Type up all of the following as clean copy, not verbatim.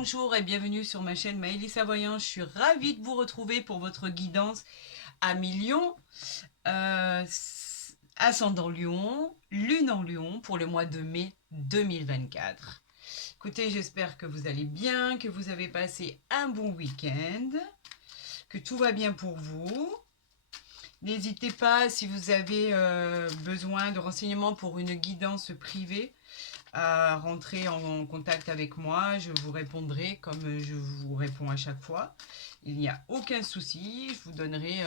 Bonjour et bienvenue sur ma chaîne Maëlys Voyant. Je suis ravie de vous retrouver pour votre guidance à mi-lion, ascendant Lion, lune en Lion pour le mois de mai 2024. Écoutez, j'espère que vous allez bien, que vous avez passé un bon week-end, que tout va bien pour vous. N'hésitez pas, si vous avez besoin de renseignements pour une guidance privée, à rentrer en contact avec moi. Je vous répondrai comme je vous réponds à chaque fois. Il n'y a aucun souci, je vous donnerai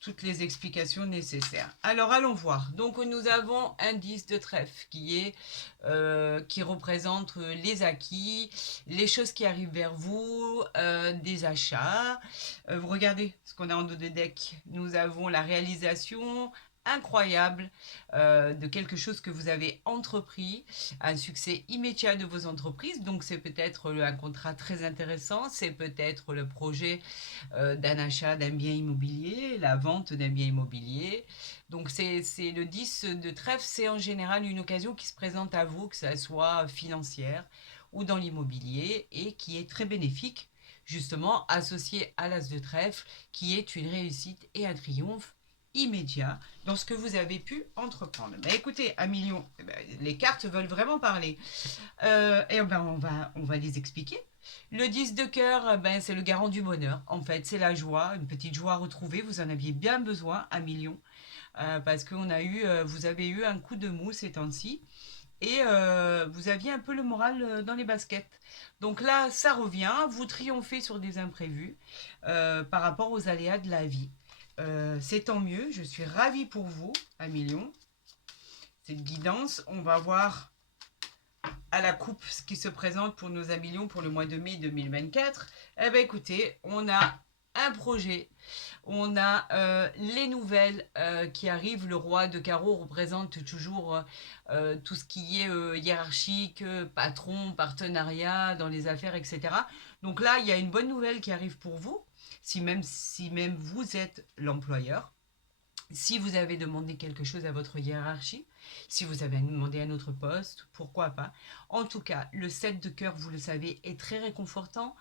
toutes les explications nécessaires. Alors allons voir. Donc nous avons un 10 de trèfle qui représente les acquis, les choses qui arrivent vers vous, des achats. Vous regardez ce qu'on a en dos de deck. Nous avons la réalisation incroyable de quelque chose que vous avez entrepris, un succès immédiat de vos entreprises. Donc c'est peut-être un contrat très intéressant, c'est peut-être le projet d'un achat d'un bien immobilier, la vente d'un bien immobilier. Donc c'est le 10 de trèfle, c'est en général une occasion qui se présente à vous, que ça soit financière ou dans l'immobilier, et qui est très bénéfique, justement associée à l'as de trèfle, qui est une réussite et un triomphe immédiat dans ce que vous avez pu entreprendre. Mais écoutez, à million, les cartes veulent vraiment parler. On va les expliquer. Le 10 de cœur, c'est le garant du bonheur. En fait, c'est la joie, une petite joie retrouvée. Vous en aviez bien besoin à million. Parce que vous avez eu un coup de mou ces temps-ci. Et vous aviez un peu le moral dans les baskets. Donc là, ça revient. Vous triomphez sur des imprévus par rapport aux aléas de la vie. C'est tant mieux. Je suis ravie pour vous, à million. Cette guidance, on va voir à la coupe ce qui se présente pour nos millions pour le mois de mai 2024. Eh bien écoutez, on a un projet, on a les nouvelles qui arrivent. Le roi de carreau représente toujours tout ce qui est hiérarchique, patron, partenariat dans les affaires, etc. Donc là, il y a une bonne nouvelle qui arrive pour vous, si même vous êtes l'employeur. Si vous avez demandé quelque chose à votre hiérarchie, si vous avez demandé un autre poste, pourquoi pas. En tout cas, le 7 de cœur, vous le savez, est très réconfortant.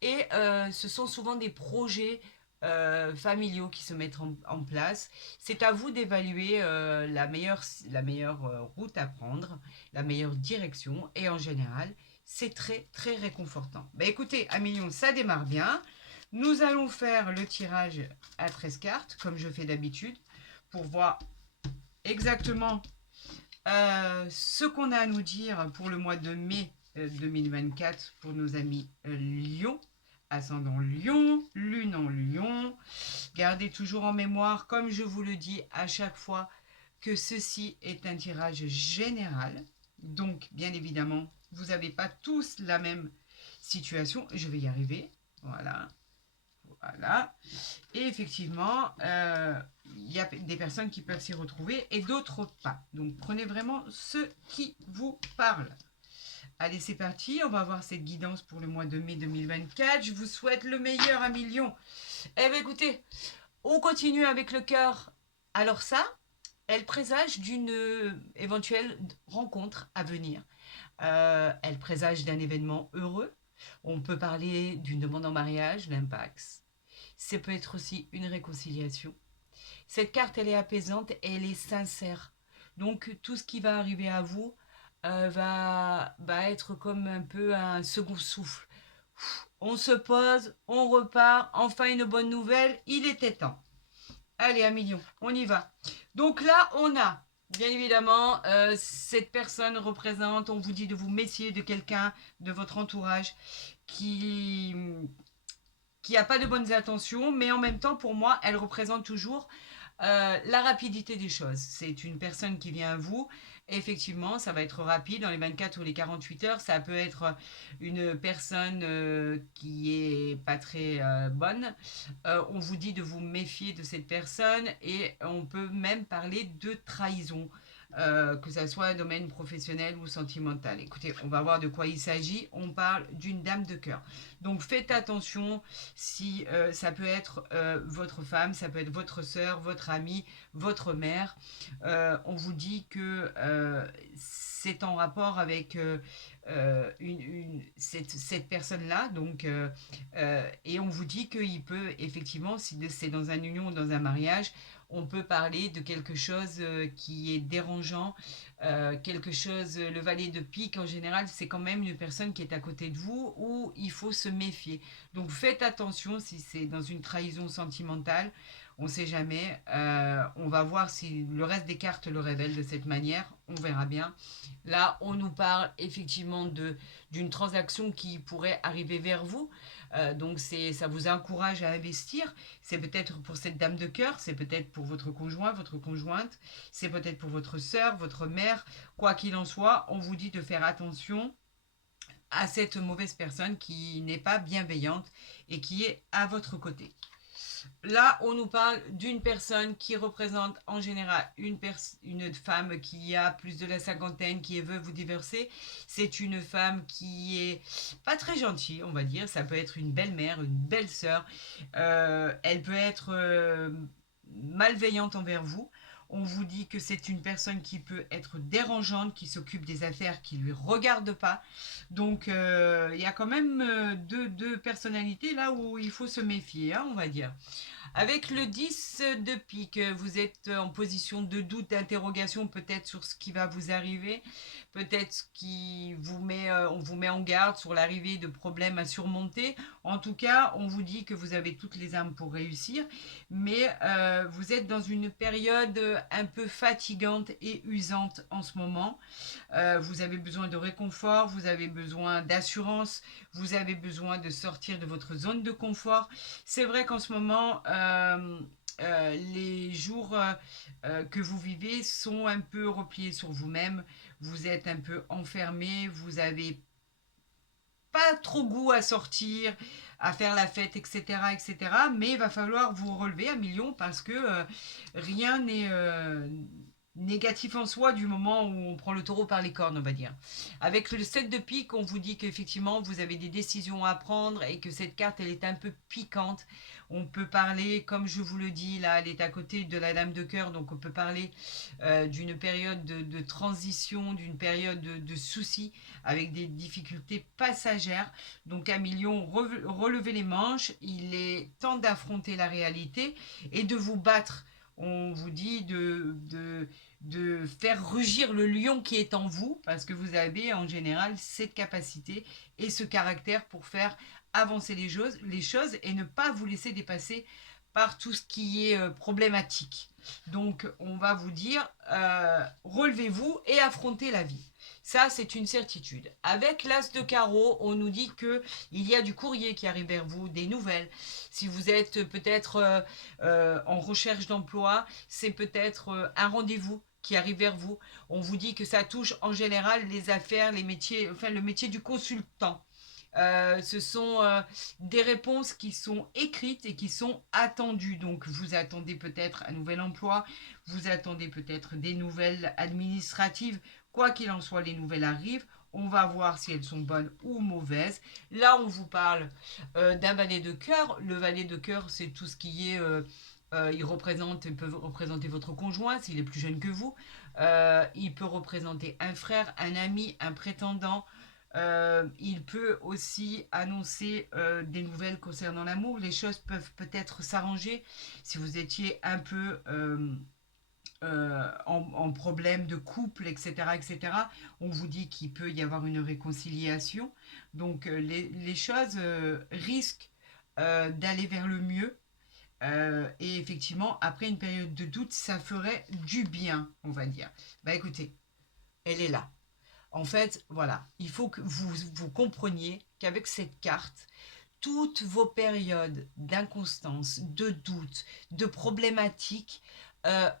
Et ce sont souvent des projets familiaux qui se mettent en place. C'est à vous d'évaluer la meilleure route à prendre, la meilleure direction. Et en général, c'est très, très réconfortant. Bah, écoutez, à million, ça démarre bien. Nous allons faire le tirage à 13 cartes, comme je fais d'habitude, pour voir exactement ce qu'on a à nous dire pour le mois de mai 2024 pour nos amis Lion, ascendant Lion, lune en Lion. Gardez toujours en mémoire, comme je vous le dis à chaque fois, que ceci est un tirage général. Donc, bien évidemment, vous n'avez pas tous la même situation. Je vais y arriver. Voilà. Voilà. Et effectivement, il y a des personnes qui peuvent s'y retrouver et d'autres pas. Donc prenez vraiment ce qui vous parle. Allez, c'est parti. On va voir cette guidance pour le mois de mai 2024. Je vous souhaite le meilleur à million. Eh bien, écoutez, on continue avec le cœur. Alors ça, elle présage d'une éventuelle rencontre à venir. Elle présage d'un événement heureux. On peut parler d'une demande en mariage, d'un pax. Ça peut être aussi une réconciliation. Cette carte, elle est apaisante et elle est sincère. Donc, tout ce qui va arriver à vous va être comme un peu un second souffle. On se pose, on repart, enfin une bonne nouvelle, il était temps. Allez, un million, on y va. Donc là, on a, bien évidemment, cette personne représente, on vous dit de vous méfier de quelqu'un de votre entourage qui n'a pas de bonnes intentions, mais en même temps, pour moi, elle représente toujours la rapidité des choses. C'est une personne qui vient à vous. Effectivement, ça va être rapide dans les 24 ou les 48 heures. Ça peut être une personne qui est pas très bonne. On vous dit de vous méfier de cette personne et on peut même parler de trahison. Que ça soit un domaine professionnel ou sentimental. Écoutez, on va voir de quoi il s'agit. On parle d'une dame de cœur. Donc faites attention si ça peut être votre femme, ça peut être votre soeur, votre amie, votre mère. On vous dit que c'est en rapport avec cette personne-là. Donc, et on vous dit qu'il peut, effectivement, si c'est dans une union ou dans un mariage, on peut parler de quelque chose qui est dérangeant, quelque chose, le valet de pique en général, c'est quand même une personne qui est à côté de vous où il faut se méfier. Donc faites attention si c'est dans une trahison sentimentale, on ne sait jamais. On va voir si le reste des cartes le révèle de cette manière, on verra bien. Là, on nous parle effectivement d'une transaction qui pourrait arriver vers vous. Donc ça vous encourage à investir. C'est peut-être pour cette dame de cœur, c'est peut-être pour votre conjoint, votre conjointe, c'est peut-être pour votre sœur, votre mère. Quoi qu'il en soit, on vous dit de faire attention à cette mauvaise personne qui n'est pas bienveillante et qui est à votre côté. Là, on nous parle d'une personne qui représente en général une femme qui a plus de la cinquantaine, qui est veuve ou divorcée. C'est une femme qui est pas très gentille, on va dire. Ça peut être une belle-mère, une belle-sœur. Elle peut être malveillante envers vous. On vous dit que c'est une personne qui peut être dérangeante, qui s'occupe des affaires qui ne lui regardent pas. Donc, il y a quand même deux personnalités là où il faut se méfier, hein, on va dire. Avec le 10 de pique, vous êtes en position de doute, d'interrogation peut-être sur ce qui va vous arriver, peut-être on vous met en garde sur l'arrivée de problèmes à surmonter. En tout cas, on vous dit que vous avez toutes les armes pour réussir, mais vous êtes dans une période un peu fatigante et usante en ce moment. Vous avez besoin de réconfort, vous avez besoin d'assurance, vous avez besoin de sortir de votre zone de confort. C'est vrai qu'en ce moment, les jours que vous vivez sont un peu repliés sur vous-même. Vous êtes un peu enfermé, vous avez pas trop goût à sortir, à faire la fête, etc., etc. Mais il va falloir vous relever à million parce que rien n'est négatif en soi du moment où on prend le taureau par les cornes, on va dire. Avec le 7 de pique, on vous dit qu'effectivement, vous avez des décisions à prendre et que cette carte, elle est un peu piquante. On peut parler, comme je vous le dis, là, elle est à côté de la dame de cœur, donc on peut parler d'une période de transition, d'une période de soucis, avec des difficultés passagères. Donc à million, relevez les manches, il est temps d'affronter la réalité et de vous battre. On vous dit de faire rugir le lion qui est en vous, parce que vous avez en général cette capacité et ce caractère pour faire avancer les choses et ne pas vous laisser dépasser par tout ce qui est problématique. Donc on va vous dire, relevez-vous et affrontez la vie. Ça, c'est une certitude. Avec l'as de carreau, on nous dit que il y a du courrier qui arrive vers vous, des nouvelles. Si vous êtes peut-être en recherche d'emploi, c'est peut-être un rendez-vous qui arrive vers vous. On vous dit que ça touche en général les affaires, les métiers, enfin le métier du consultant. Ce sont des réponses qui sont écrites et qui sont attendues. Donc vous attendez peut-être un nouvel emploi, vous attendez peut-être des nouvelles administratives. Quoi qu'il en soit, les nouvelles arrivent. On va voir si elles sont bonnes ou mauvaises. Là, on vous parle d'un valet de cœur. Le valet de cœur, c'est tout ce qui est... il peut représenter votre conjoint s'il est plus jeune que vous. Il peut représenter un frère, un ami, un prétendant. Il peut aussi annoncer des nouvelles concernant l'amour. Les choses peuvent peut-être s'arranger si vous étiez un peu en problème de couple, etc., etc. On vous dit qu'il peut y avoir une réconciliation. Donc les choses risquent d'aller vers le mieux. Et effectivement, après une période de doute, ça ferait du bien, on va dire. Bah écoutez, elle est là. En fait, voilà, il faut que vous compreniez qu'avec cette carte, toutes vos périodes d'inconstance, de doute, de problématiques,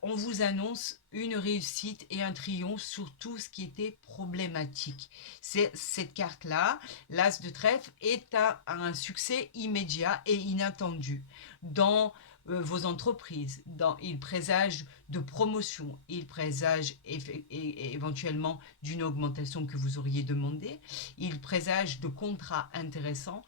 on vous annonce une réussite et un triomphe sur tout ce qui était problématique. C'est cette carte-là, l'As de trèfle, est un succès immédiat et inattendu dans vos entreprises. Il présage de promotion, il présage éventuellement d'une augmentation que vous auriez demandé, il présage de contrats intéressants.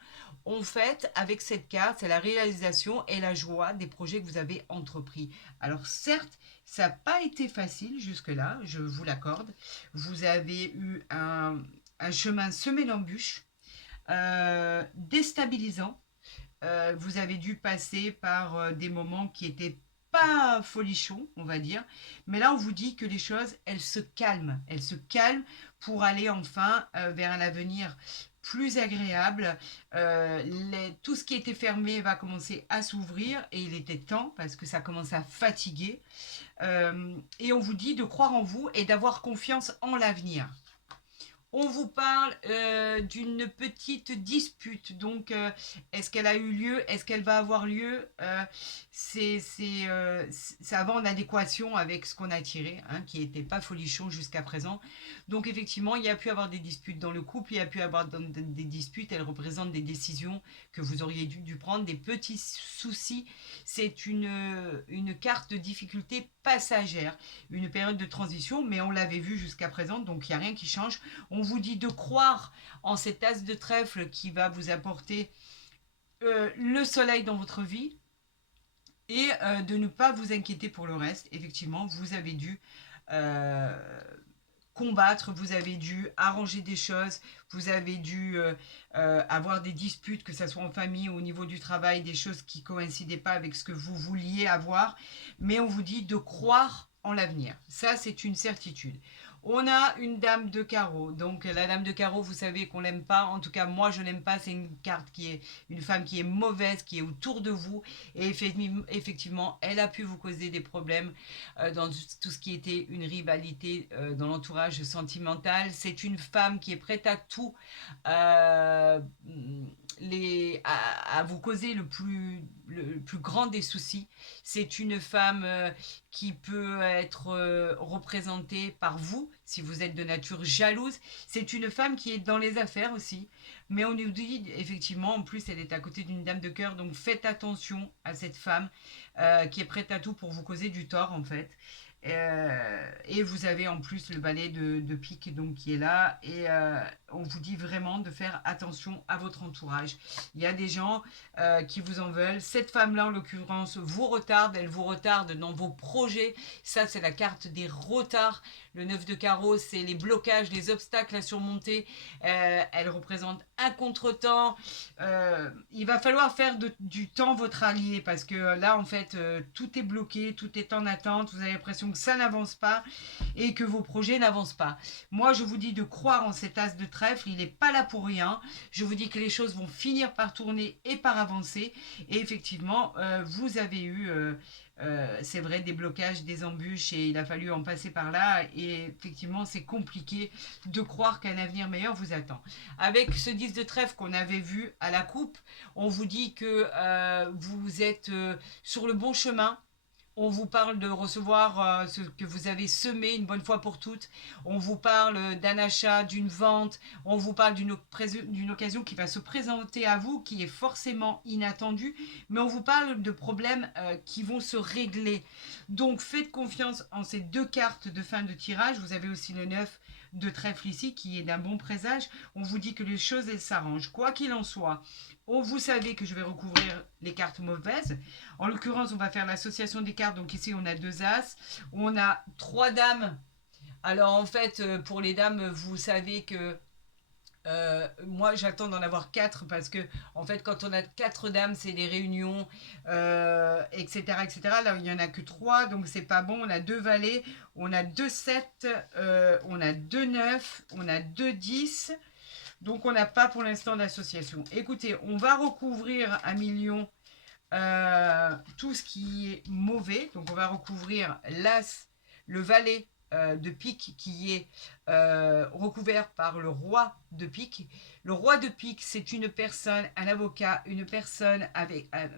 En fait, avec cette carte, c'est la réalisation et la joie des projets que vous avez entrepris. Alors certes, ça n'a pas été facile jusque-là, je vous l'accorde. Vous avez eu un chemin semé d'embûches, déstabilisant. Vous avez dû passer par des moments qui étaient pas folichons, on va dire. Mais là, on vous dit que les choses, elles se calment. Elles se calment pour aller enfin vers un avenir plus agréable. Tout ce qui était fermé va commencer à s'ouvrir et il était temps parce que ça commence à fatiguer. Et on vous dit de croire en vous et d'avoir confiance en l'avenir. On vous parle d'une petite dispute. Donc, est-ce qu'elle a eu lieu? Est-ce qu'elle va avoir lieu? Ça va en adéquation avec ce qu'on a tiré, hein, qui n'était pas folichon jusqu'à présent. Donc, effectivement, il y a pu avoir des disputes dans le couple, il y a pu avoir des disputes. Elles représentent des décisions que vous auriez dû prendre, des petits soucis. C'est une carte de difficulté passagère, une période de transition, mais on l'avait vu jusqu'à présent, donc il n'y a rien qui change. On vous dit de croire en cet as de trèfle qui va vous apporter le soleil dans votre vie et de ne pas vous inquiéter pour le reste. Effectivement, vous avez dû combattre, vous avez dû arranger des choses, vous avez dû avoir des disputes, que ce soit en famille ou au niveau du travail, des choses qui ne coïncidaient pas avec ce que vous vouliez avoir. Mais on vous dit de croire en l'avenir. Ça, c'est une certitude. On a une dame de carreau. Donc la dame de carreau, vous savez qu'on l'aime pas. En tout cas, moi, je l'aime pas. C'est une carte qui est une femme qui est mauvaise, qui est autour de vous. Et effectivement, elle a pu vous causer des problèmes dans tout ce qui était une rivalité dans l'entourage sentimental. C'est une femme qui est prête à tout, euh, à vous causer le plus grand des soucis. C'est une femme qui peut être représentée par vous, si vous êtes de nature jalouse. C'est une femme qui est dans les affaires aussi. Mais on nous dit, effectivement, en plus, elle est à côté d'une dame de cœur. Donc faites attention à cette femme qui est prête à tout pour vous causer du tort, en fait. Et vous avez en plus le balai de pique donc, qui est là. Et on vous dit vraiment de faire attention à votre entourage. Il y a des gens qui vous en veulent. Cette femme-là, en l'occurrence, vous retarde. Elle vous retarde dans vos projets. Ça, c'est la carte des retards. Le 9 de carreau, c'est les blocages, les obstacles à surmonter. Elle représente un contretemps. Il va falloir faire du temps votre allié parce que là, en fait, tout est bloqué, tout est en attente. Vous avez l'impression que ça n'avance pas et que vos projets n'avancent pas. Moi, je vous dis de croire en cet as de trèfle. Il n'est pas là pour rien. Je vous dis que les choses vont finir par tourner et par avancer. Et effectivement, vous avez eu... c'est vrai, des blocages, des embûches et il a fallu en passer par là et effectivement c'est compliqué de croire qu'un avenir meilleur vous attend. Avec ce 10 de trèfle qu'on avait vu à la coupe, on vous dit que vous êtes sur le bon chemin. On vous parle de recevoir ce que vous avez semé une bonne fois pour toutes. On vous parle d'un achat, d'une vente. On vous parle d'une occasion qui va se présenter à vous, qui est forcément inattendue. Mais on vous parle de problèmes qui vont se régler. Donc faites confiance en ces deux cartes de fin de tirage. Vous avez aussi le 9 de trèfle ici qui est d'un bon présage. On vous dit que les choses elles s'arrangent. Quoi qu'il en soit, vous savez que je vais recouvrir les cartes mauvaises. En l'occurrence, on va faire l'association des cartes. Donc ici, on a 2 as. On a 3 dames. Alors en fait, pour les dames, vous savez que moi, j'attends d'en avoir 4 parce que, en fait, quand on a 4 dames, c'est les réunions, etc., etc. Là, il n'y en a que 3, donc c'est pas bon. On a 2 valets, on a 2 7, on a 2 9, on a 2 10. Donc, on n'a pas pour l'instant d'association. Écoutez, on va recouvrir 1 million tout ce qui est mauvais. Donc, on va recouvrir l'as, le valet de pique qui est recouvert par le roi de pique. Le roi de pique, c'est une personne, un avocat, une personne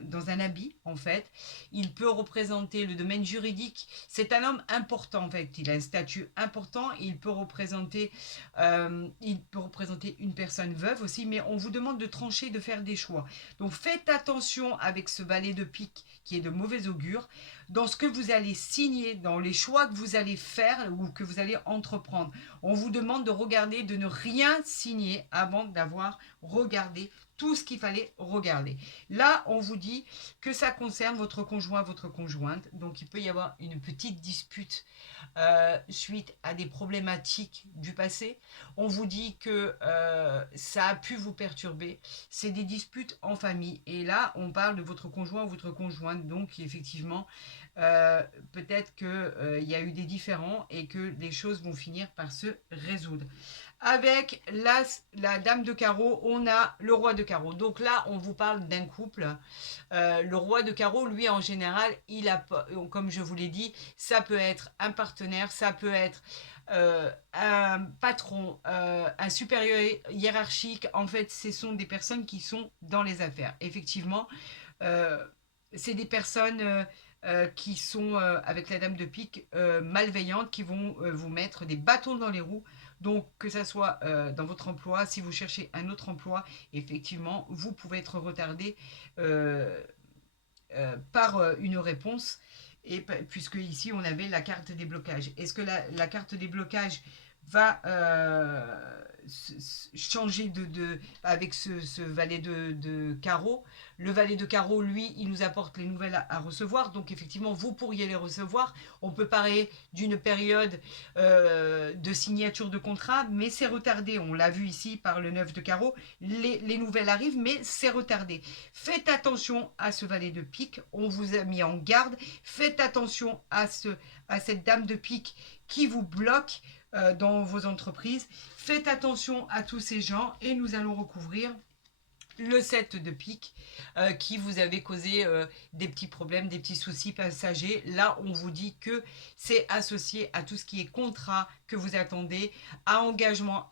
dans un habit, en fait. Il peut représenter le domaine juridique. C'est un homme important, en fait. Il a un statut important. Il peut représenter une personne veuve aussi, mais on vous demande de trancher, de faire des choix. Donc, faites attention avec ce valet de pique qui est de mauvais augure dans ce que vous allez signer, dans les choix que vous allez faire ou que vous allez entreprendre. On vous demande de regarder, de ne rien signer avant d'avoir regardé tout ce qu'il fallait regarder. Là, on vous dit que ça concerne votre conjoint, votre conjointe. Donc, il peut y avoir une petite dispute suite à des problématiques du passé. On vous dit que ça a pu vous perturber. C'est des disputes en famille. Et là, on parle de votre conjoint ou votre conjointe. Donc, effectivement, peut-être qu'il y a eu des différends et que les choses vont finir par se résoudre. Avec la dame de carreau, on a le roi de carreau. Donc là, on vous parle d'un couple. Le roi de carreau, lui, en général, il a, comme je vous l'ai dit, ça peut être un partenaire, ça peut être un patron, un supérieur hiérarchique. En fait, ce sont des personnes qui sont dans les affaires. Effectivement, c'est des personnes qui sont, avec la dame de pique, malveillantes, qui vont vous mettre des bâtons dans les roues. Donc, que ça soit dans votre emploi, si vous cherchez un autre emploi, effectivement, vous pouvez être retardé par une réponse. Et puisque ici, on avait la carte des blocages. Est-ce que la carte des blocages va changer avec ce valet de carreau? Le valet de carreau, lui, il nous apporte les nouvelles à recevoir. Donc, effectivement, vous pourriez les recevoir. On peut parler d'une période de signature de contrat, mais c'est retardé. On l'a vu ici par le 9 de carreau. Les nouvelles arrivent, mais c'est retardé. Faites attention à ce valet de pique. On vous a mis en garde. Faites attention à cette dame de pique qui vous bloque dans vos entreprises. Faites attention à tous ces gens et nous allons recouvrir le 7 de pique qui vous avait causé des petits problèmes, des petits soucis passagers. Là, on vous dit que c'est associé à tout ce qui est contrat que vous attendez, à engagement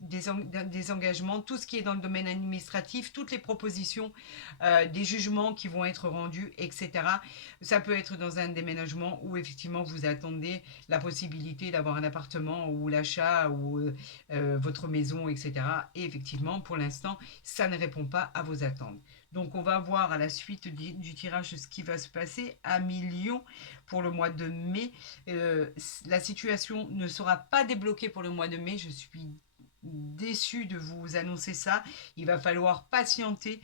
des engagements, tout ce qui est dans le domaine administratif, toutes les propositions, des jugements qui vont être rendus, etc. Ça peut être dans un déménagement où effectivement vous attendez la possibilité d'avoir un appartement ou l'achat ou votre maison, etc. Et effectivement, pour l'instant, ça ne répond pas à vos attentes. Donc on va voir à la suite du tirage ce qui va se passer à Million pour le mois de mai. La situation ne sera pas débloquée pour le mois de mai. Je suis déçue de vous annoncer ça. Il va falloir patienter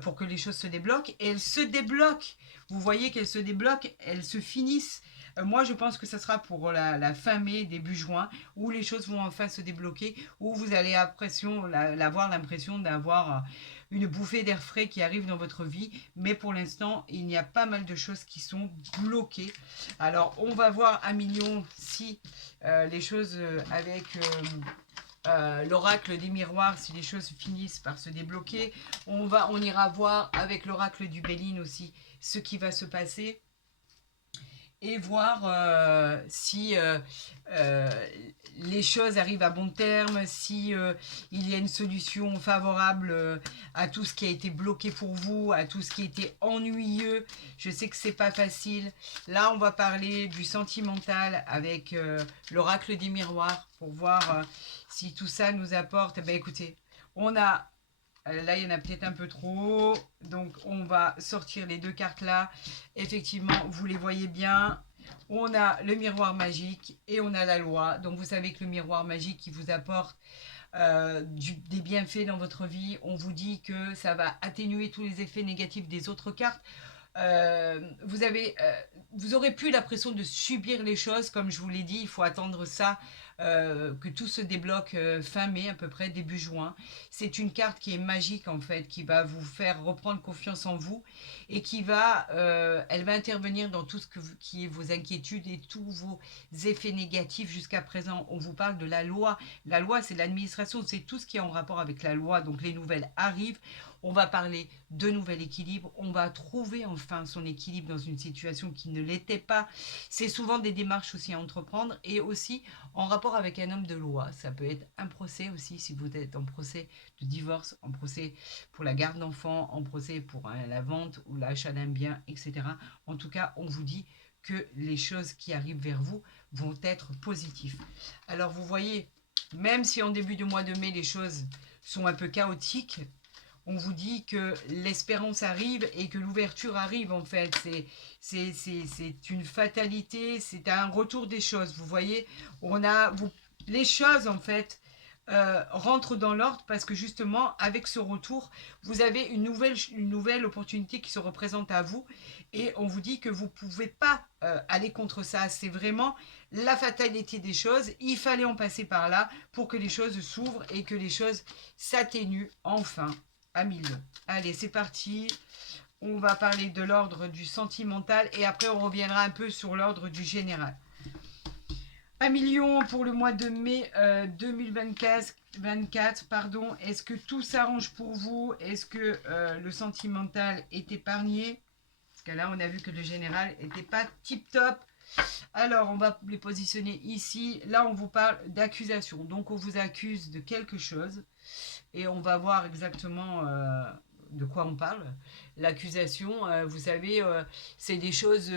pour que les choses se débloquent. Et elles se débloquent. Vous voyez qu'elles se débloquent, elles se finissent. Moi, je pense que ça sera pour la fin mai, début juin, où les choses vont enfin se débloquer, où vous allez avoir l'impression d'avoir une bouffée d'air frais qui arrive dans votre vie. Mais pour l'instant, il y a pas mal de choses qui sont bloquées. Alors, on va voir à Million si les choses avec... l'oracle des miroirs, si les choses finissent par se débloquer. On ira voir avec l'oracle du Béline aussi ce qui va se passer et voir si les choses arrivent à bon terme, si il y a une solution favorable à tout ce qui a été bloqué pour vous, à tout ce qui était ennuyeux. Je sais que c'est pas facile. Là, on va parler du sentimental avec l'oracle des miroirs pour voir si tout ça nous apporte. Ben écoutez, on a là, il y en a peut-être un peu trop. Donc, on va sortir les deux cartes là. Effectivement, vous les voyez bien. On a le miroir magique et on a la loi. Donc, vous savez que le miroir magique qui vous apporte des bienfaits dans votre vie. On vous dit que ça va atténuer tous les effets négatifs des autres cartes. Vous aurez plus l'impression de subir les choses. Comme je vous l'ai dit, il faut attendre ça. Que tout se débloque fin mai à peu près, début juin. C'est une carte qui est magique en fait, qui va vous faire reprendre confiance en vous et elle va intervenir dans tout qui est vos inquiétudes et tous vos effets négatifs jusqu'à présent. On vous parle de la loi. La loi, c'est l'administration, c'est tout ce qui est en rapport avec la loi. Donc les nouvelles arrivent. On va parler de nouvel équilibre. On va trouver enfin son équilibre dans une situation qui ne l'était pas. C'est souvent des démarches aussi à entreprendre et aussi en rapport avec un homme de loi. Ça peut être un procès aussi si vous êtes en procès de divorce, en procès pour la garde d'enfants, en procès pour la vente ou l'achat d'un bien, etc. En tout cas, on vous dit que les choses qui arrivent vers vous vont être positives. Alors vous voyez, même si en début de mois de mai, les choses sont un peu chaotiques, on vous dit que l'espérance arrive et que l'ouverture arrive en fait. C'est une fatalité, c'est un retour des choses. Vous voyez, les choses en fait rentre dans l'ordre parce que justement, avec ce retour, vous avez une nouvelle opportunité qui se représente à vous et on vous dit que vous ne pouvez pas aller contre ça. C'est vraiment la fatalité des choses. Il fallait en passer par là pour que les choses s'ouvrent et que les choses s'atténuent enfin à 1 000 000. Allez, c'est parti. On va parler de l'ordre du sentimental et après on reviendra un peu sur l'ordre du général. 1 000 000 pour le mois de mai 2024, pardon. Est-ce que tout s'arrange pour vous? Est-ce que le sentimental est épargné? Parce que là, on a vu que le général n'était pas tip-top. Alors, on va les positionner ici. Là, on vous parle d'accusation. Donc, on vous accuse de quelque chose. Et on va voir exactement de quoi on parle. L'accusation, vous savez, c'est des choses...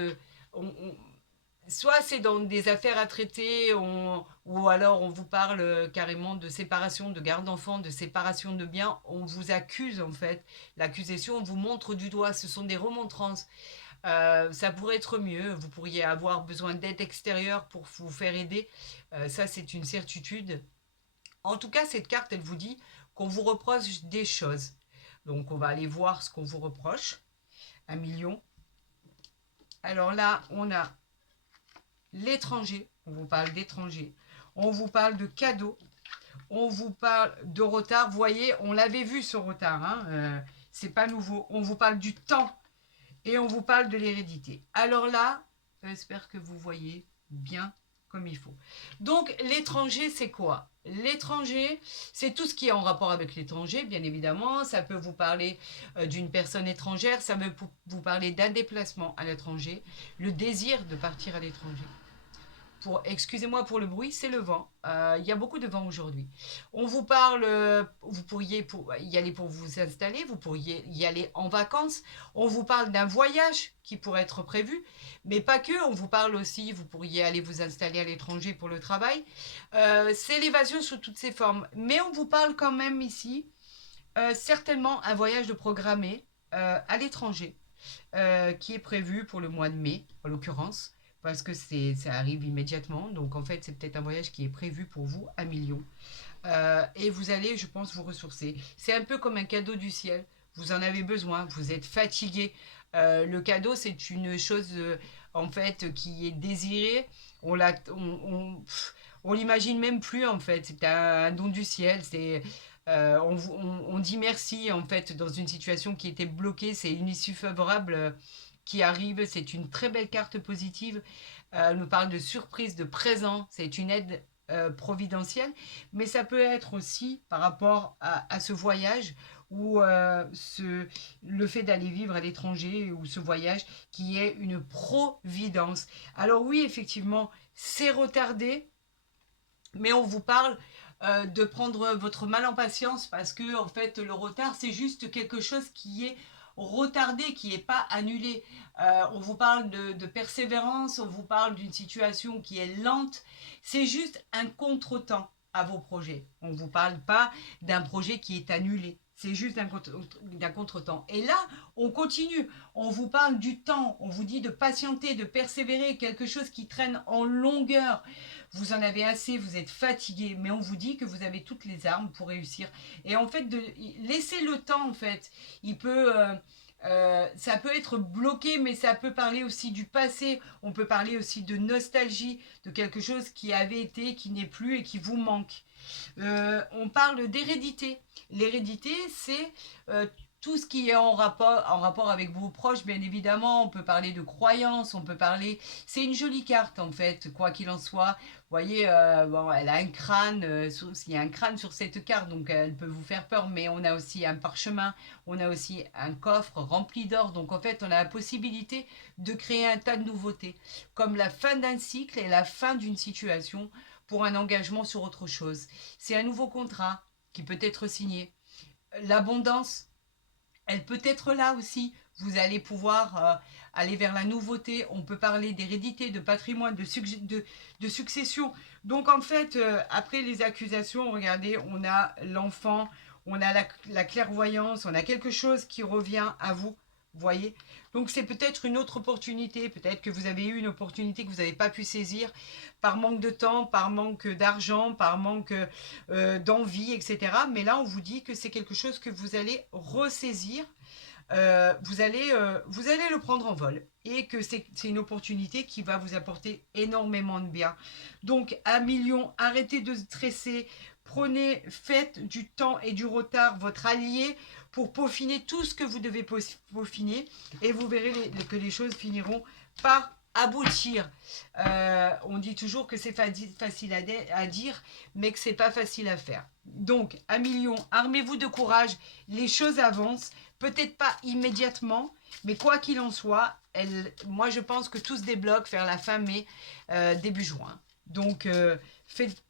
soit c'est dans des affaires à traiter, ou alors on vous parle carrément de séparation de garde d'enfants, de séparation de biens, on vous accuse en fait. L'accusation, on vous montre du doigt, ce sont des remontrances. Ça pourrait être mieux, vous pourriez avoir besoin d'aide extérieure pour vous faire aider. Ça, c'est une certitude. En tout cas, cette carte, elle vous dit qu'on vous reproche des choses. Donc, on va aller voir ce qu'on vous reproche. 1 000 000. Alors là, on a l'étranger, on vous parle d'étranger, on vous parle de cadeaux, on vous parle de retard. Vous voyez, on l'avait vu ce retard, hein, c'est pas nouveau. On vous parle du temps et on vous parle de l'hérédité. Alors là, j'espère que vous voyez bien comme il faut. Donc l'étranger, c'est quoi? L'étranger, c'est tout ce qui est en rapport avec l'étranger, bien évidemment. Ça peut vous parler d'une personne étrangère, ça peut vous parler d'un déplacement à l'étranger, le désir de partir à l'étranger. Excusez-moi pour le bruit, c'est le vent. Il y a beaucoup de vent aujourd'hui. On vous parle, vous pourriez y aller pour vous installer, vous pourriez y aller en vacances. On vous parle d'un voyage qui pourrait être prévu, mais pas que. On vous parle aussi, vous pourriez aller vous installer à l'étranger pour le travail. C'est l'évasion sous toutes ses formes. Mais on vous parle quand même ici, certainement un voyage de programmé à l'étranger qui est prévu pour le mois de mai, en l'occurrence, parce que ça arrive immédiatement. Donc en fait, c'est peut-être un voyage qui est prévu pour vous à 1 000 000. Et vous allez, je pense, vous ressourcer. C'est un peu comme un cadeau du ciel. Vous en avez besoin, vous êtes fatigué. Le cadeau, c'est une chose, en fait, qui est désirée. On l'imagine même plus, en fait. C'est un don du ciel. On dit merci, en fait, dans une situation qui était bloquée. C'est une issue favorable qui arrive. C'est une très belle carte positive. Elle nous parle de surprise, de présent. C'est une aide providentielle. Mais ça peut être aussi par rapport à ce voyage ou le fait d'aller vivre à l'étranger ou ce voyage qui est une providence. Alors oui, effectivement, c'est retardé, mais on vous parle de prendre votre mal en patience parce que en fait le retard c'est juste quelque chose qui est retardé, qui n'est pas annulé. On vous parle de persévérance, on vous parle d'une situation qui est lente. C'est juste un contretemps à vos projets. On ne vous parle pas d'un projet qui est annulé. C'est juste d'un contretemps. Et là, on continue. On vous parle du temps. On vous dit de patienter, de persévérer. Quelque chose qui traîne en longueur. Vous en avez assez, vous êtes fatigué. Mais on vous dit que vous avez toutes les armes pour réussir. Et en fait, de laisser le temps, en fait. Ça peut être bloqué, mais ça peut parler aussi du passé. On peut parler aussi de nostalgie, de quelque chose qui avait été, qui n'est plus et qui vous manque. On parle d'hérédité. L'hérédité, c'est tout ce qui est en rapport avec vos proches, bien évidemment. On peut parler de croyances, on peut parler... C'est une jolie carte, en fait, quoi qu'il en soit. Vous voyez, bon, elle a un crâne, il y a un crâne sur cette carte, donc elle peut vous faire peur, mais on a aussi un parchemin, on a aussi un coffre rempli d'or, donc en fait, on a la possibilité de créer un tas de nouveautés, comme la fin d'un cycle et la fin d'une situation pour un engagement sur autre chose. C'est un nouveau contrat qui peut être signé. L'abondance, elle peut être là aussi. Vous allez pouvoir aller vers la nouveauté. On peut parler d'hérédité, de patrimoine, de succession. Donc en fait, après les accusations, regardez, on a l'enfant, on a la clairvoyance, on a quelque chose qui revient à vous. Vous voyez? Donc c'est peut-être une autre opportunité, peut-être que vous avez eu une opportunité que vous n'avez pas pu saisir par manque de temps, par manque d'argent, par manque d'envie, etc. Mais là, on vous dit que c'est quelque chose que vous allez ressaisir, vous allez le prendre en vol et que c'est une opportunité qui va vous apporter énormément de bien. Donc, 1 million, arrêtez de stresser, faites du temps et du retard votre allié pour peaufiner tout ce que vous devez peaufiner et vous verrez que les choses finiront par aboutir. On dit toujours que c'est facile à dire, mais que c'est pas facile à faire. Donc, 1 million, armez-vous de courage, les choses avancent, peut-être pas immédiatement, mais quoi qu'il en soit, moi je pense que tout se débloque vers la fin mai, début juin. Donc,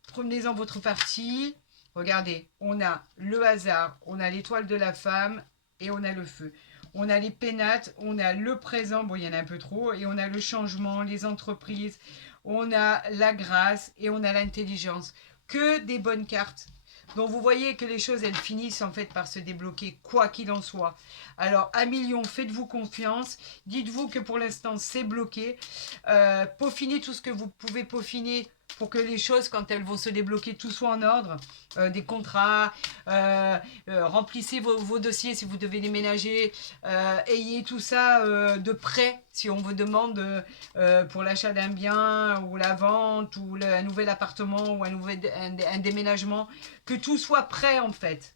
prenez-en votre partie. Regardez, on a le hasard, on a l'étoile de la femme et on a le feu. On a les pénates, on a le présent, bon il y en a un peu trop, et on a le changement, les entreprises, on a la grâce et on a l'intelligence. Que des bonnes cartes. Donc vous voyez que les choses, elles finissent en fait par se débloquer, quoi qu'il en soit. Alors, 1 million, faites-vous confiance. Dites-vous que pour l'instant, c'est bloqué. Peaufinez tout ce que vous pouvez peaufiner pour que les choses, quand elles vont se débloquer, tout soit en ordre. Des contrats, remplissez vos dossiers si vous devez les ménager. Ayez tout ça de prêt si on vous demande pour l'achat d'un bien ou la vente ou un nouvel appartement ou un déménagement. Que tout soit prêt en fait.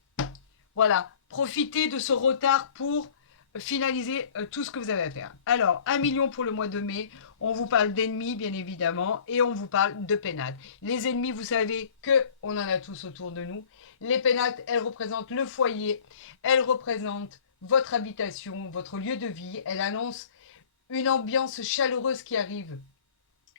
Voilà, profitez de ce retard pour finaliser tout ce que vous avez à faire. Alors, 1 million pour le mois de mai. On vous parle d'ennemis, bien évidemment, et on vous parle de pénates. Les ennemis, vous savez qu'on en a tous autour de nous. Les pénates, elles représentent le foyer, elles représentent votre habitation, votre lieu de vie. Elles annoncent une ambiance chaleureuse qui arrive.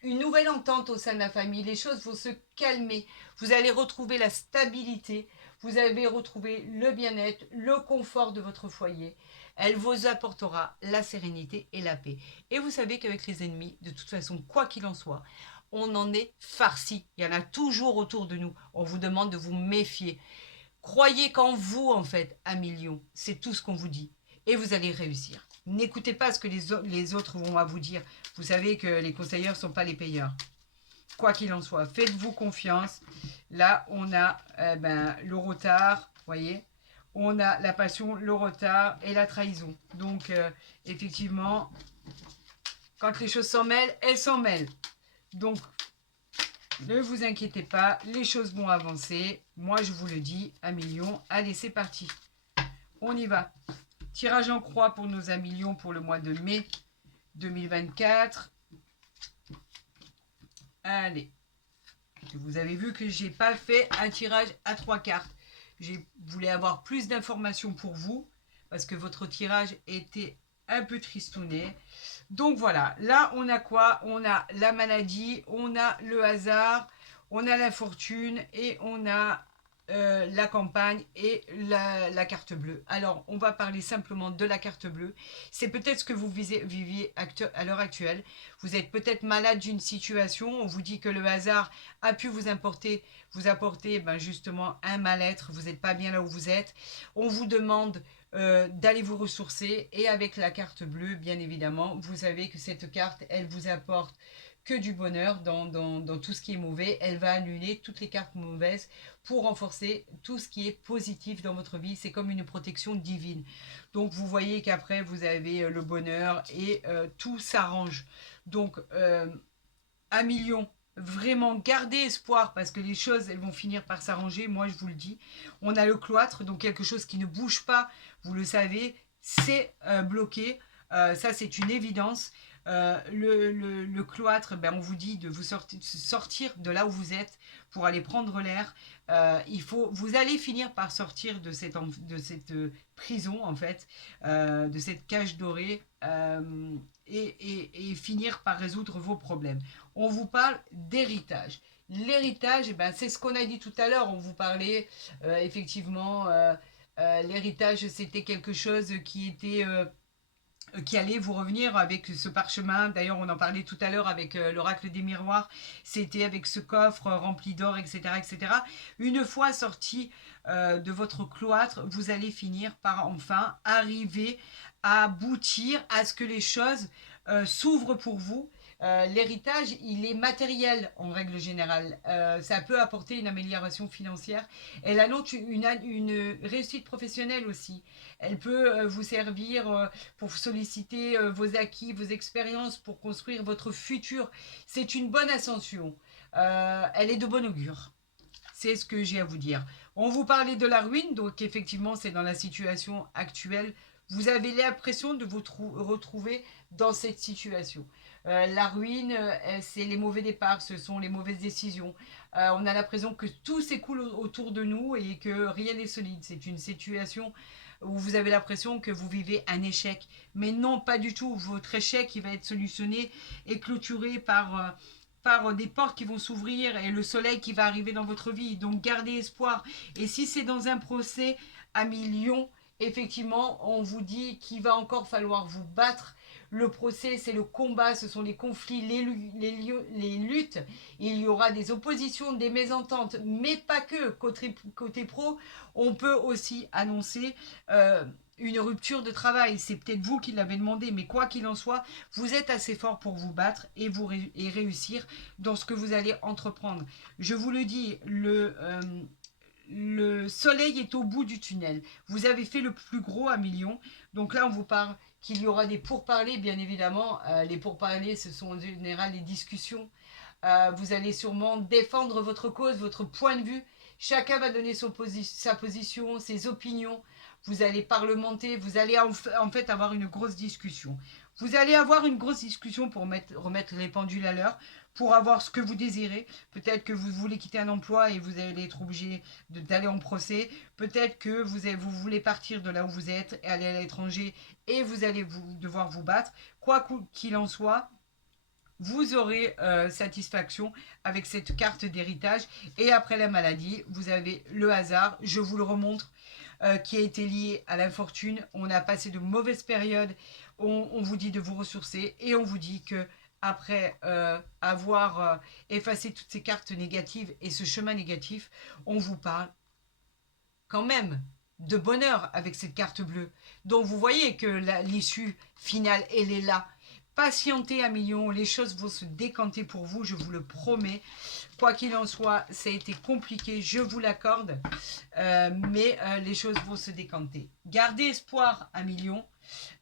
Une nouvelle entente au sein de la famille, les choses vont se calmer, vous allez retrouver la stabilité, vous allez retrouver le bien-être, le confort de votre foyer. Elle vous apportera la sérénité et la paix. Et vous savez qu'avec les ennemis, de toute façon, quoi qu'il en soit, on en est farci. Il y en a toujours autour de nous. On vous demande de vous méfier. Croyez qu'en vous, en fait, 1 million, c'est tout ce qu'on vous dit. Et vous allez réussir. N'écoutez pas ce que les autres vont à vous dire. Vous savez que les conseilleurs ne sont pas les payeurs. Quoi qu'il en soit, faites-vous confiance. Là, on a le retard, voyez. On a la passion, le retard et la trahison. Donc, effectivement, quand les choses s'en mêlent, elles s'en mêlent. Donc, ne vous inquiétez pas, les choses vont avancer. Moi, je vous le dis, 1 million. Allez, c'est parti. On y va. Tirage en croix pour nos 1 million pour le mois de mai 2024. Allez. Vous avez vu que j'ai pas fait un tirage à 3 cartes. Je voulais avoir plus d'informations pour vous parce que votre tirage était un peu tristounet. Donc voilà, là on a quoi? On a la maladie, on a le hasard, on a la fortune et on a la campagne et la carte bleue. Alors, on va parler simplement de la carte bleue. C'est peut-être ce que vous viviez à l'heure actuelle. Vous êtes peut-être malade d'une situation. On vous dit que le hasard a pu vous apporter justement un mal-être. Vous n'êtes pas bien là où vous êtes. On vous demande d'aller vous ressourcer. Et avec la carte bleue, bien évidemment, vous savez que cette carte, elle vous apporte que du bonheur dans tout ce qui est mauvais. Elle va annuler toutes les cartes mauvaises pour renforcer tout ce qui est positif dans votre vie. C'est comme une protection divine. Donc vous voyez qu'après vous avez le bonheur et tout s'arrange. Donc 1 million, vraiment gardez espoir parce que les choses elles vont finir par s'arranger. Moi je vous le dis. On a le cloître, donc quelque chose qui ne bouge pas, vous le savez, c'est bloqué. Ça c'est une évidence. Le cloître, on vous dit de vous sortir de là où vous êtes pour aller prendre l'air. Vous allez finir par sortir de cette prison en fait, de cette cage dorée et finir par résoudre vos problèmes. On vous parle d'héritage. L'héritage, c'est ce qu'on a dit tout à l'heure. On vous parlait effectivement, l'héritage c'était quelque chose qui était qui allait vous revenir avec ce parchemin. D'ailleurs, on en parlait tout à l'heure avec l'oracle des miroirs. C'était avec ce coffre rempli d'or, etc., etc. Une fois sorti de votre cloître, vous allez finir par enfin arriver à aboutir à ce que les choses s'ouvrent pour vous. L'héritage, il est matériel en règle générale. Ça peut apporter une amélioration financière. Elle annonce une réussite professionnelle aussi. Elle peut vous servir pour solliciter vos acquis, vos expériences, pour construire votre futur. C'est une bonne ascension. Elle est de bon augure. C'est ce que j'ai à vous dire. On vous parlait de la ruine, donc effectivement, c'est dans la situation actuelle. Vous avez l'impression de vous retrouver dans cette situation. La ruine, c'est les mauvais départs, ce sont les mauvaises décisions. On a l'impression que tout s'écoule autour de nous et que rien n'est solide. C'est une situation où vous avez l'impression que vous vivez un échec. Mais non, pas du tout. Votre échec, il va être solutionné et clôturé par des portes qui vont s'ouvrir et le soleil qui va arriver dans votre vie. Donc gardez espoir. Et si c'est dans un procès à millions, effectivement, on vous dit qu'il va encore falloir vous battre. Le procès, c'est le combat, ce sont les conflits, les luttes. Il y aura des oppositions, des mésententes, mais pas que. Côté pro, on peut aussi annoncer une rupture de travail. C'est peut-être vous qui l'avez demandé, mais quoi qu'il en soit, vous êtes assez fort pour vous battre et réussir dans ce que vous allez entreprendre. Je vous le dis, le soleil est au bout du tunnel. Vous avez fait le plus gros à millions. Donc là, on vous parle qu'il y aura des pourparlers, bien évidemment. Les pourparlers, ce sont en général les discussions. Vous allez sûrement défendre votre cause, votre point de vue. Chacun va donner sa position, ses opinions. Vous allez parlementer, vous allez en fait avoir une grosse discussion. Vous allez avoir une grosse discussion pour remettre les pendules à l'heure, pour avoir ce que vous désirez. Peut-être que vous voulez quitter un emploi et vous allez être obligé d'aller en procès. Peut-être que vous voulez partir de là où vous êtes et aller à l'étranger et vous allez devoir vous battre. Quoi qu'il en soit, vous aurez satisfaction avec cette carte d'héritage. Et après la maladie, vous avez le hasard, je vous le remontre, qui a été lié à l'infortune. On a passé de mauvaises périodes, on vous dit de vous ressourcer et on vous dit que après avoir effacé toutes ces cartes négatives et ce chemin négatif, on vous parle quand même de bonheur avec cette carte bleue. Donc vous voyez que l'issue finale, elle est là. Patientez à millions, les choses vont se décanter pour vous, je vous le promets. Quoi qu'il en soit, ça a été compliqué, je vous l'accorde, mais les choses vont se décanter. Gardez espoir à millions.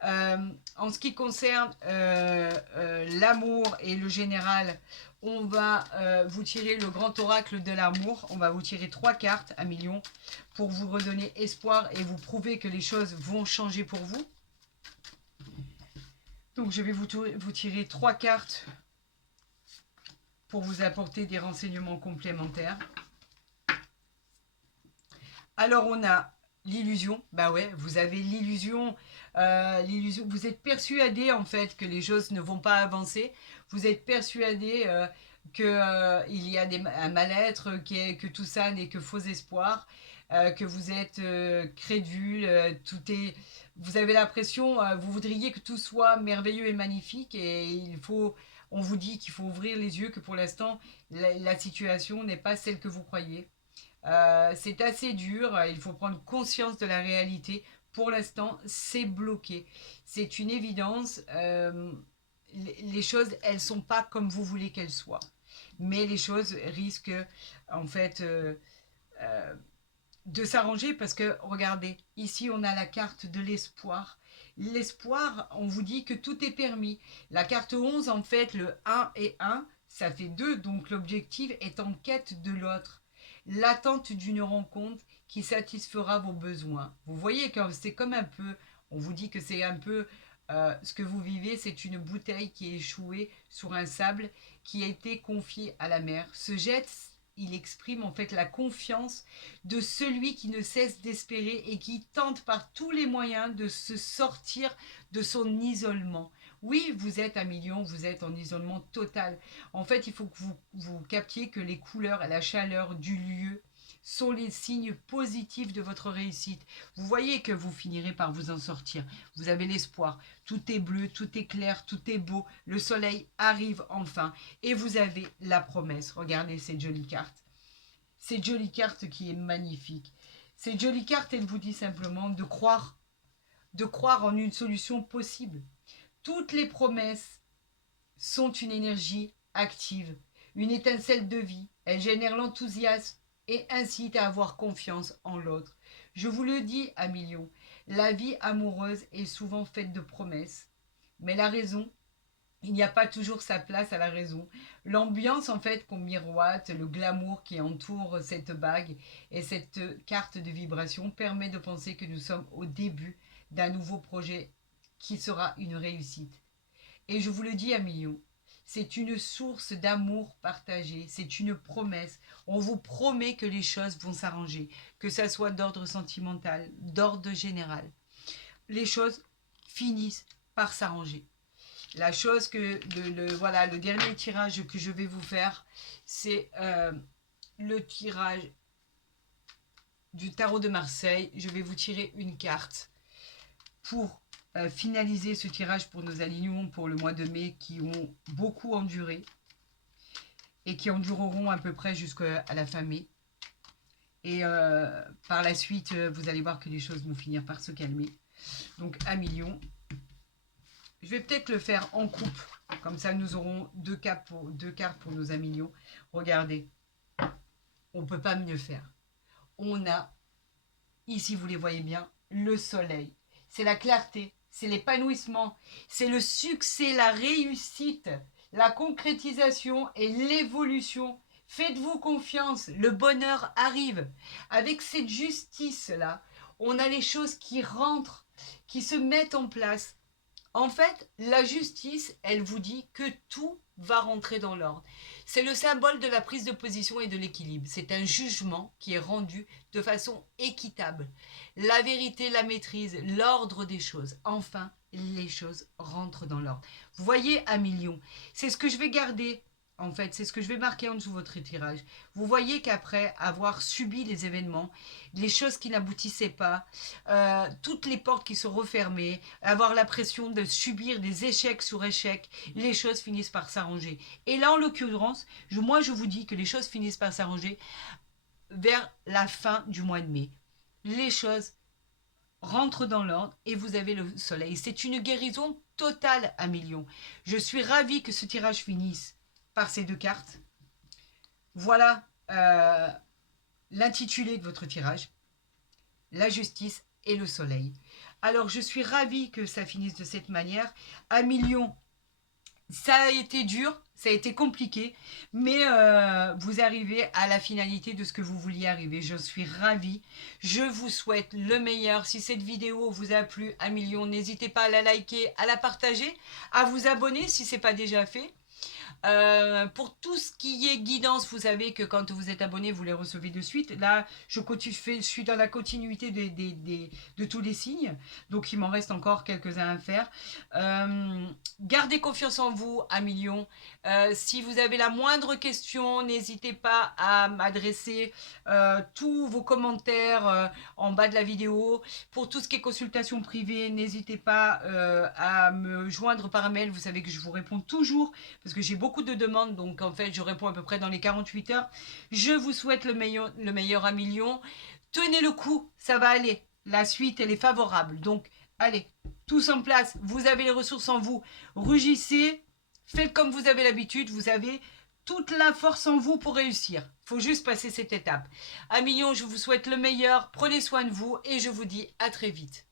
En ce qui concerne l'amour et le général, on va vous tirer le grand oracle de l'amour. On va vous tirer 3 cartes à millions pour vous redonner espoir et vous prouver que les choses vont changer pour vous. Donc je vais vous tirer 3 cartes pour vous apporter des renseignements complémentaires. Alors on a l'illusion, bah ouais, vous avez l'illusion, vous êtes persuadé en fait que les choses ne vont pas avancer, vous êtes persuadé qu'il y a un mal-être, que tout ça n'est que faux espoir, que vous êtes crédule, vous avez l'impression, vous voudriez que tout soit merveilleux et magnifique et on vous dit qu'il faut ouvrir les yeux, que pour l'instant la situation n'est pas celle que vous croyez. C'est assez dur, il faut prendre conscience de la réalité. Pour l'instant, c'est bloqué. C'est une évidence. Les choses, elles ne sont pas comme vous voulez qu'elles soient. Mais les choses risquent, en fait, de s'arranger parce que, regardez, ici, on a la carte de l'espoir. L'espoir, on vous dit que tout est permis. La carte 11, en fait, le 1 et 1, ça fait 2. Donc, l'objectif est en quête de l'autre. L'attente d'une rencontre qui satisfera vos besoins. Vous voyez que c'est comme un peu, on vous dit que c'est un peu ce que vous vivez, c'est une bouteille qui est échouée sur un sable qui a été confiée à la mer. Ce geste, il exprime en fait la confiance de celui qui ne cesse d'espérer et qui tente par tous les moyens de se sortir de son isolement. Oui, vous êtes à million, vous êtes en isolement total. En fait, il faut que vous captiez que les couleurs et la chaleur du lieu sont les signes positifs de votre réussite. Vous voyez que vous finirez par vous en sortir. Vous avez l'espoir. Tout est bleu, tout est clair, tout est beau. Le soleil arrive enfin. Et vous avez la promesse. Regardez cette jolie carte. Cette jolie carte qui est magnifique. Cette jolie carte, elle vous dit simplement de croire en une solution possible. Toutes les promesses sont une énergie active, une étincelle de vie. Elles génèrent l'enthousiasme et incitent à avoir confiance en l'autre. Je vous le dis à millions, la vie amoureuse est souvent faite de promesses. Mais la raison, il n'y a pas toujours sa place à la raison. L'ambiance en fait qu'on miroite, le glamour qui entoure cette bague et cette carte de vibration permet de penser que nous sommes au début d'un nouveau projet qui sera une réussite. Et je vous le dis à millions, c'est une source d'amour partagé, c'est une promesse. On vous promet que les choses vont s'arranger, que ça soit d'ordre sentimental, d'ordre général. Les choses finissent par s'arranger. La chose que, voilà, le dernier tirage que je vais vous faire, c'est le tirage du tarot de Marseille. Je vais vous tirer une carte pour finaliser ce tirage pour nos alignements pour le mois de mai qui ont beaucoup enduré et qui endureront à peu près jusqu'à la fin mai. Et par la suite, vous allez voir que les choses vont finir par se calmer. Donc, à million. Je vais peut-être le faire en coupe. Comme ça, nous aurons deux cartes pour nos millions. Regardez. On ne peut pas mieux faire. On a, ici, vous les voyez bien, le soleil. C'est la clarté, c'est l'épanouissement, c'est le succès, la réussite, la concrétisation et l'évolution. Faites-vous confiance, le bonheur arrive. Avec cette justice-là, on a les choses qui rentrent, qui se mettent en place. En fait, la justice, elle vous dit que tout va rentrer dans l'ordre. C'est le symbole de la prise de position et de l'équilibre. C'est un jugement qui est rendu de façon équitable. La vérité, la maîtrise, l'ordre des choses. Enfin, les choses rentrent dans l'ordre. Vous voyez, à million, c'est ce que je vais garder. En fait, c'est ce que je vais marquer en dessous de votre tirage. Vous voyez qu'après avoir subi les événements, les choses qui n'aboutissaient pas, toutes les portes qui se refermaient, avoir la pression de subir des échecs sur échecs, les choses finissent par s'arranger. Et là, en l'occurrence, moi, je vous dis que les choses finissent par s'arranger vers la fin du mois de mai. Les choses rentrent dans l'ordre et vous avez le soleil. C'est une guérison totale à million. Je suis ravie que ce tirage finisse par ces deux cartes. Voilà l'intitulé de votre tirage. La justice et le soleil. Alors, je suis ravie que ça finisse de cette manière. À million, ça a été dur, ça a été compliqué, mais vous arrivez à la finalité de ce que vous vouliez arriver. Je suis ravie. Je vous souhaite le meilleur. Si cette vidéo vous a plu, à million, n'hésitez pas à la liker, à la partager, à vous abonner si ce n'est pas déjà fait. Pour tout ce qui est guidance, vous savez que quand vous êtes abonné, vous les recevez de suite. Là, je suis dans la continuité de tous les signes. Donc, il m'en reste encore quelques-uns à faire. Gardez confiance en vous, à million. Si vous avez la moindre question, n'hésitez pas à m'adresser tous vos commentaires en bas de la vidéo. Pour tout ce qui est consultation privée, n'hésitez pas à me joindre par mail. Vous savez que je vous réponds toujours parce que j'ai beaucoup de demandes. Donc, en fait, je réponds à peu près dans les 48 heures. Je vous souhaite le meilleur à million. Tenez le coup, ça va aller. La suite, elle est favorable. Donc, allez, tous en place. Vous avez les ressources en vous. Rugissez. Faites comme vous avez l'habitude. Vous avez toute la force en vous pour réussir. Il faut juste passer cette étape. À million, je vous souhaite le meilleur. Prenez soin de vous et je vous dis à très vite.